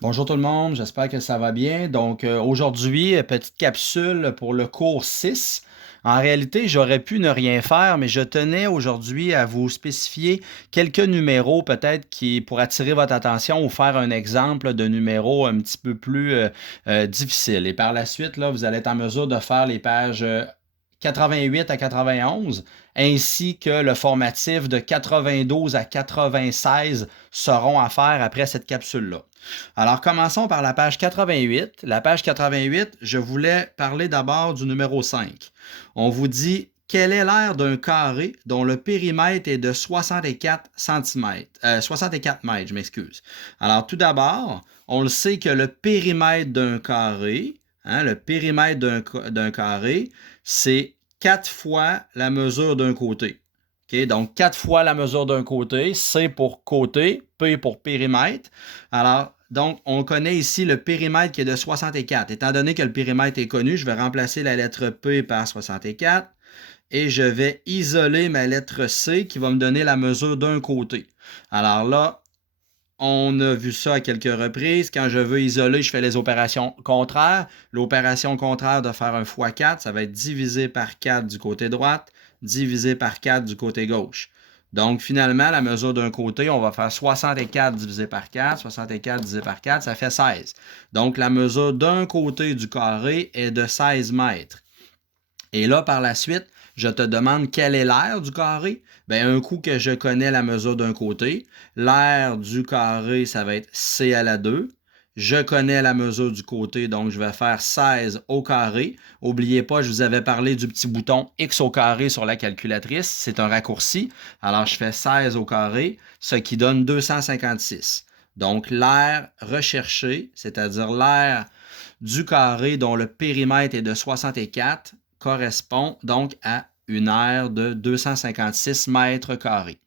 Bonjour tout le monde, j'espère que ça va bien. Donc aujourd'hui, petite capsule pour le cours 6. En réalité, j'aurais pu ne rien faire, mais je tenais aujourd'hui à vous spécifier quelques numéros peut-être qui pour attirer votre attention ou faire un exemple de numéros un petit peu plus difficile. Et par la suite, là, vous allez être en mesure de faire les pages 88 à 91, ainsi que le formatif de 92 à 96 seront à faire après cette capsule-là. Alors, commençons par la page 88. La page 88, je voulais parler d'abord du numéro 5. On vous dit quel est l'aire d'un carré dont le périmètre est de 64 cm, 64 mètres, je m'excuse. Alors, tout d'abord, on le sait que le périmètre d'un carré, le périmètre d'un carré, c'est 4 fois la mesure d'un côté. Okay? Donc, 4 fois la mesure d'un côté, C pour côté, P pour périmètre. Alors, donc, on connaît ici le périmètre qui est de 64. Étant donné que le périmètre est connu, je vais remplacer la lettre P par 64 et je vais isoler ma lettre C qui va me donner la mesure d'un côté. Alors là, on a vu ça à quelques reprises. Quand je veux isoler, je fais les opérations contraires. L'opération contraire de faire un fois 4, ça va être divisé par 4 du côté droit, divisé par 4 du côté gauche. Donc, finalement, la mesure d'un côté, on va faire 64 divisé par 4, 64 divisé par 4, ça fait 16. Donc, la mesure d'un côté du carré est de 16 mètres. Et là, par la suite, je te demande quelle est l'aire du carré. Bien, un coup que je connais la mesure d'un côté, l'aire du carré, ça va être C à la 2. Je connais la mesure du côté, donc je vais faire 16 au carré. N'oubliez pas, je vous avais parlé du petit bouton X au carré sur la calculatrice. C'est un raccourci. Alors, je fais 16 au carré, ce qui donne 256. Donc, l'aire recherchée, c'est-à-dire l'aire du carré dont le périmètre est de 64, correspond donc à une aire de 256 mètres carrés.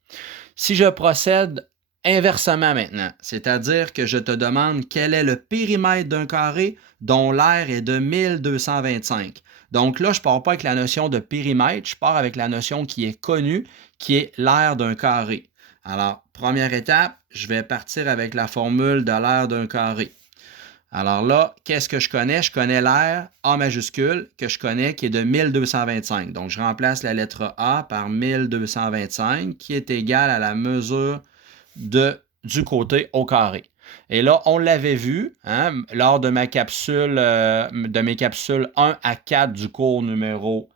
Si je procède inversement maintenant, c'est-à-dire que je te demande quel est le périmètre d'un carré dont l'aire est de 1225. Donc là, je ne pars pas avec la notion de périmètre, je pars avec la notion qui est connue, qui est l'aire d'un carré. Alors, première étape, je vais partir avec la formule de l'aire d'un carré. Alors là, qu'est-ce que je connais? Je connais l'aire A majuscule que je connais qui est de 1225. Donc, je remplace la lettre A par 1225 qui est égale à la mesure du côté au carré. Et là, on l'avait vu lors de mes capsules 1 à 4 du cours numéro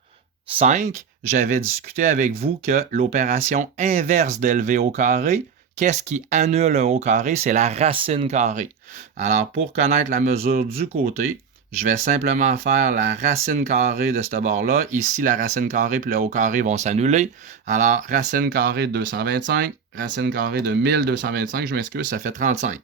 5. J'avais discuté avec vous que l'opération inverse d'élever au carré, qu'est-ce qui annule un au carré? C'est la racine carrée. Alors, pour connaître la mesure du côté, je vais simplement faire la racine carrée de ce bord-là. Ici, la racine carrée et le haut carré vont s'annuler. Alors, racine carrée de 225, racine carrée de 1225, je m'excuse, ça fait 35.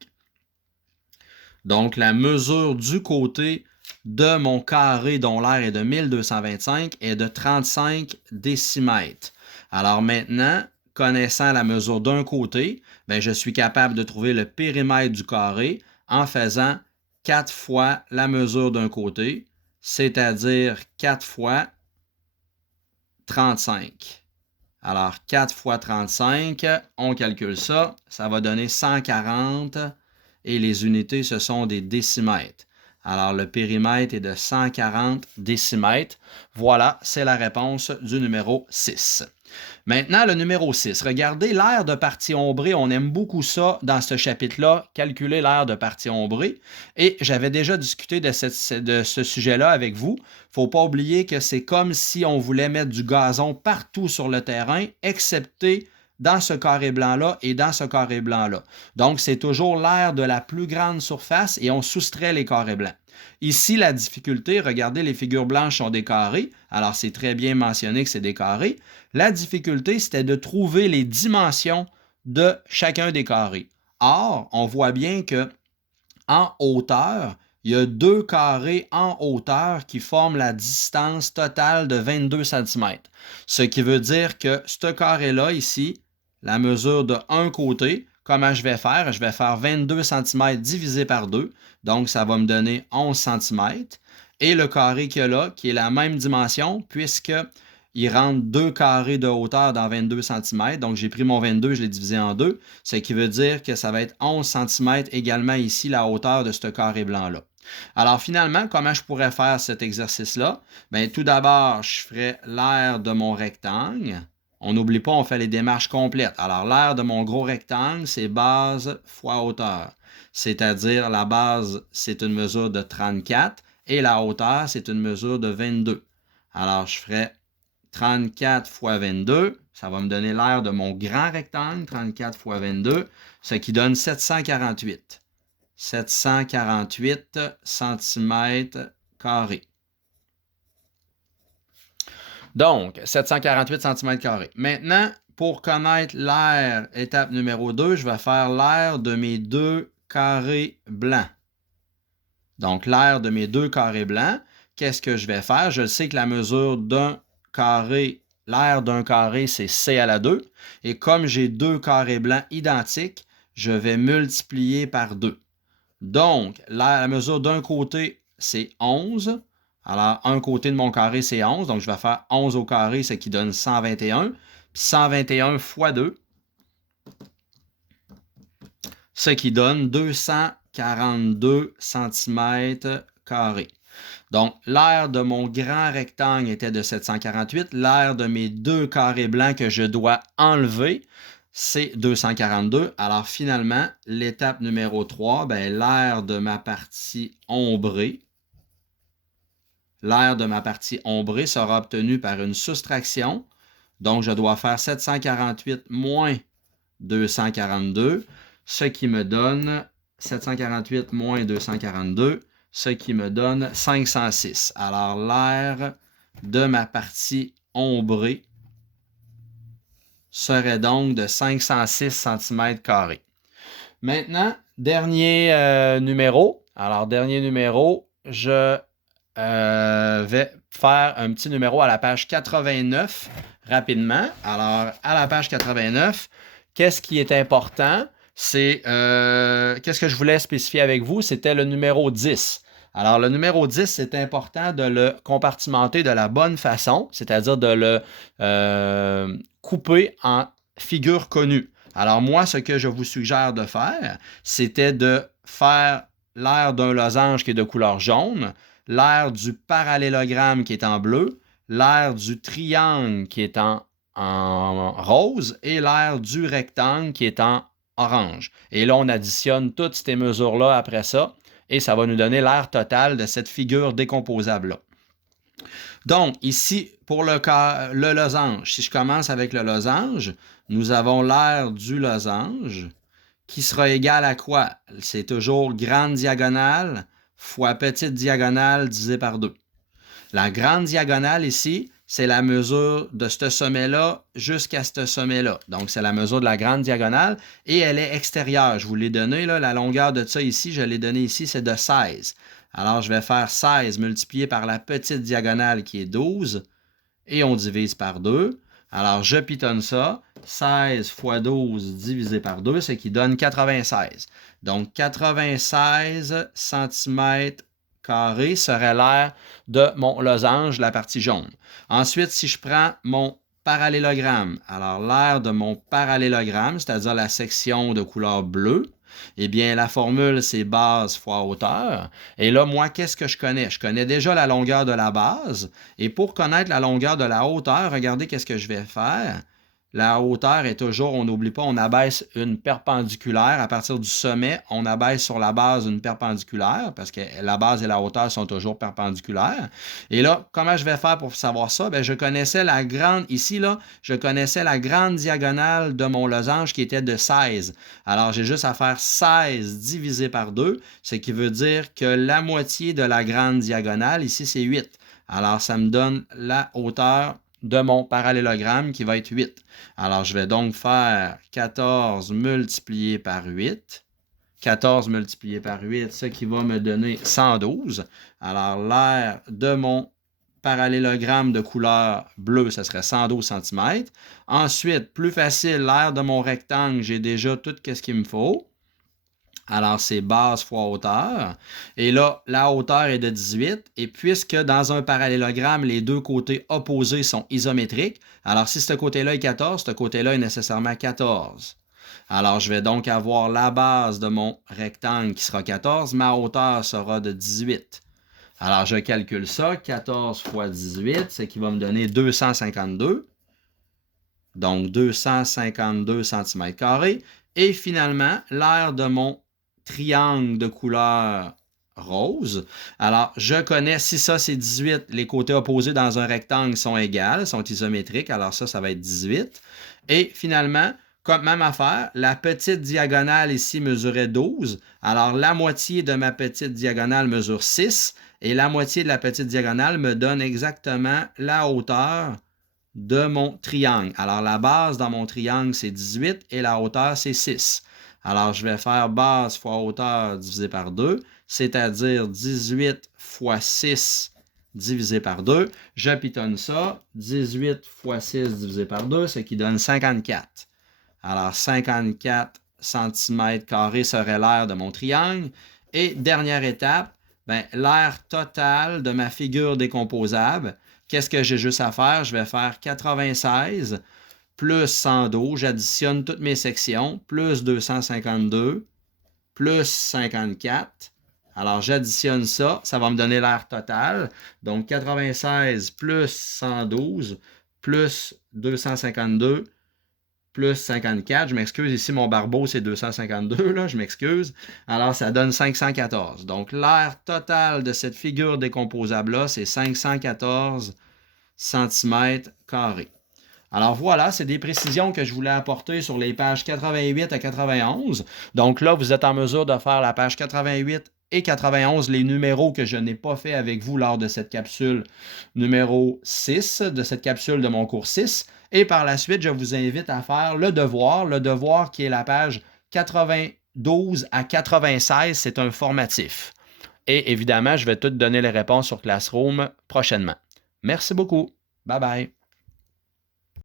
Donc, la mesure du côté de mon carré dont l'aire est de 1225 est de 35 décimètres. Alors maintenant, connaissant la mesure d'un côté, bien, je suis capable de trouver le périmètre du carré en faisant 4 fois la mesure d'un côté, c'est-à-dire 4 fois 35. Alors, 4 fois 35, on calcule ça, ça va donner 140 et les unités, ce sont des décimètres. Alors, le périmètre est de 140 décimètres. Voilà, c'est la réponse du numéro 6. Maintenant, le numéro 6. Regardez l'aire de partie ombrée. On aime beaucoup ça dans ce chapitre-là, calculer l'aire de partie ombrée. Et j'avais déjà discuté de ce sujet-là avec vous. Il ne faut pas oublier que c'est comme si on voulait mettre du gazon partout sur le terrain, excepté dans ce carré blanc-là et dans ce carré blanc-là. Donc, c'est toujours l'aire de la plus grande surface et on soustrait les carrés blancs. Ici, la difficulté, regardez, les figures blanches sont des carrés. Alors, c'est très bien mentionné que c'est des carrés. La difficulté, c'était de trouver les dimensions de chacun des carrés. Or, on voit bien que en hauteur, il y a 2 carrés en hauteur qui forment la distance totale de 22 cm. Ce qui veut dire que ce carré-là, ici, la mesure de un côté, comment je vais faire? Je vais faire 22 cm divisé par 2, donc ça va me donner 11 cm. Et le carré qu'il y a là, qui est la même dimension, puisque il rentre 2 carrés de hauteur dans 22 cm. Donc, j'ai pris mon 22, je l'ai divisé en 2, ce qui veut dire que ça va être 11 cm également ici, la hauteur de ce carré blanc-là. Alors, finalement, comment je pourrais faire cet exercice-là? Bien, tout d'abord, je ferai l'aire de mon rectangle. On n'oublie pas, on fait les démarches complètes. Alors, l'aire de mon gros rectangle, c'est base fois hauteur. C'est-à-dire, la base, c'est une mesure de 34 et la hauteur, c'est une mesure de 22. Alors, je ferai 34 fois 22, ça va me donner l'aire de mon grand rectangle, 34 fois 22, ce qui donne 748. 748 cm². Donc, 748 cm². Maintenant, pour connaître l'aire, étape numéro 2, je vais faire l'aire de mes 2 carrés blancs. Donc, l'aire de mes 2 carrés blancs, qu'est-ce que je vais faire? Je sais que la mesure d'un carré, l'aire d'un carré, c'est C à la 2. Et comme j'ai 2 carrés blancs identiques, je vais multiplier par 2. Donc, la mesure d'un côté, c'est 11. Alors, un côté de mon carré, c'est 11. Donc, je vais faire 11 au carré, ce qui donne 121. Puis 121 fois 2, ce qui donne 242 cm². Donc, l'aire de mon grand rectangle était de 748. L'aire de mes 2 carrés blancs que je dois enlever, c'est 242. Alors, finalement, l'étape numéro 3, l'aire de ma partie ombrée, sera obtenue par une soustraction. Donc, je dois faire 748 moins 242, ce qui me donne 748 moins 242, ce qui me donne 506. Alors, l'aire de ma partie ombrée serait donc de 506 cm². Maintenant, dernier numéro. Alors, dernier numéro, je vais faire un petit numéro à la page 89 rapidement. Alors, à la page 89, qu'est-ce qui est important? C'est qu'est-ce que je voulais spécifier avec vous? C'était le numéro 10. Alors, le numéro 10, c'est important de le compartimenter de la bonne façon, c'est-à-dire de le couper en figures connues. Alors, moi, ce que je vous suggère de faire, c'était de faire l'aire d'un losange qui est de couleur jaune, l'aire du parallélogramme qui est en bleu, l'aire du triangle qui est en rose et l'aire du rectangle qui est en orange. Et là, on additionne toutes ces mesures-là après ça et ça va nous donner l'aire totale de cette figure décomposable-là. Donc, ici, pour le losange, si je commence avec le losange, nous avons l'aire du losange qui sera égal à quoi? C'est toujours grande diagonale fois petite diagonale divisé par 2. La grande diagonale ici, c'est la mesure de ce sommet-là jusqu'à ce sommet-là. Donc, c'est la mesure de la grande diagonale et elle est extérieure. Je vous l'ai donné, là, la longueur de ça ici, je l'ai donné ici, c'est de 16. Alors, je vais faire 16 multiplié par la petite diagonale qui est 12 et on divise par 2. Alors, je pitonne ça. 16 fois 12 divisé par 2, ce qui donne 96. Donc, 96 cm² serait l'aire de mon losange, la partie jaune. Ensuite, si je prends mon parallélogramme, alors l'aire de mon parallélogramme, c'est-à-dire la section de couleur bleue, eh bien, la formule, c'est base fois hauteur. Et là, moi, qu'est-ce que je connais? Je connais déjà la longueur de la base. Et pour connaître la longueur de la hauteur, regardez qu'est-ce que je vais faire. La hauteur est toujours, on n'oublie pas, on abaisse une perpendiculaire. À partir du sommet, on abaisse sur la base une perpendiculaire parce que la base et la hauteur sont toujours perpendiculaires. Et là, comment je vais faire pour savoir ça? Bien, je connaissais la grande, ici, là, je connaissais la grande diagonale de mon losange qui était de 16. Alors, j'ai juste à faire 16 divisé par 2, ce qui veut dire que la moitié de la grande diagonale, ici, c'est 8. Alors, ça me donne la hauteur de mon parallélogramme qui va être 8. Alors, je vais donc faire 14 multiplié par 8. 14 multiplié par 8, ce qui va me donner 112. Alors, l'aire de mon parallélogramme de couleur bleue, ce serait 112 cm. Ensuite, plus facile, l'aire de mon rectangle, j'ai déjà tout ce qu'il me faut. Alors, c'est base fois hauteur. Et là, la hauteur est de 18. Et puisque dans un parallélogramme, les deux côtés opposés sont isométriques, alors si ce côté-là est 14, ce côté-là est nécessairement 14. Alors, je vais donc avoir la base de mon rectangle qui sera 14. Ma hauteur sera de 18. Alors, je calcule ça. 14 fois 18, c'est qui va me donner 252. Donc, 252 cm². Et finalement, l'aire de mon triangle de couleur rose. Alors, je connais, si ça c'est 18, les côtés opposés dans un rectangle sont égales, sont isométriques. Alors ça va être 18. Et finalement, comme même affaire, la petite diagonale ici mesurait 12. Alors, la moitié de ma petite diagonale mesure 6. Et la moitié de la petite diagonale me donne exactement la hauteur de mon triangle. Alors, la base dans mon triangle, c'est 18 et la hauteur, c'est 6. Alors, je vais faire base fois hauteur divisé par 2, c'est-à-dire 18 fois 6 divisé par 2. Je pitonne ça. 18 fois 6 divisé par 2, ce qui donne 54. Alors, 54 cm² serait l'aire de mon triangle. Et dernière étape, l'aire totale de ma figure décomposable. Qu'est-ce que j'ai juste à faire? Je vais faire 96 plus 112, j'additionne toutes mes sections, plus 252, plus 54. Alors, j'additionne ça, ça va me donner l'aire totale. Donc, 96 plus 112, plus 252, plus 54. Je m'excuse, ici, mon barbeau, c'est 252, là, je m'excuse. Alors, ça donne 514. Donc, l'aire totale de cette figure décomposable-là, c'est 514 cm². Alors voilà, c'est des précisions que je voulais apporter sur les pages 88 à 91. Donc là, vous êtes en mesure de faire la page 88 et 91, les numéros que je n'ai pas fait avec vous lors de cette capsule numéro 6, de cette capsule de mon cours 6. Et par la suite, je vous invite à faire le devoir qui est la page 92 à 96, c'est un formatif. Et évidemment, je vais tout donner les réponses sur Classroom prochainement. Merci beaucoup. Bye bye.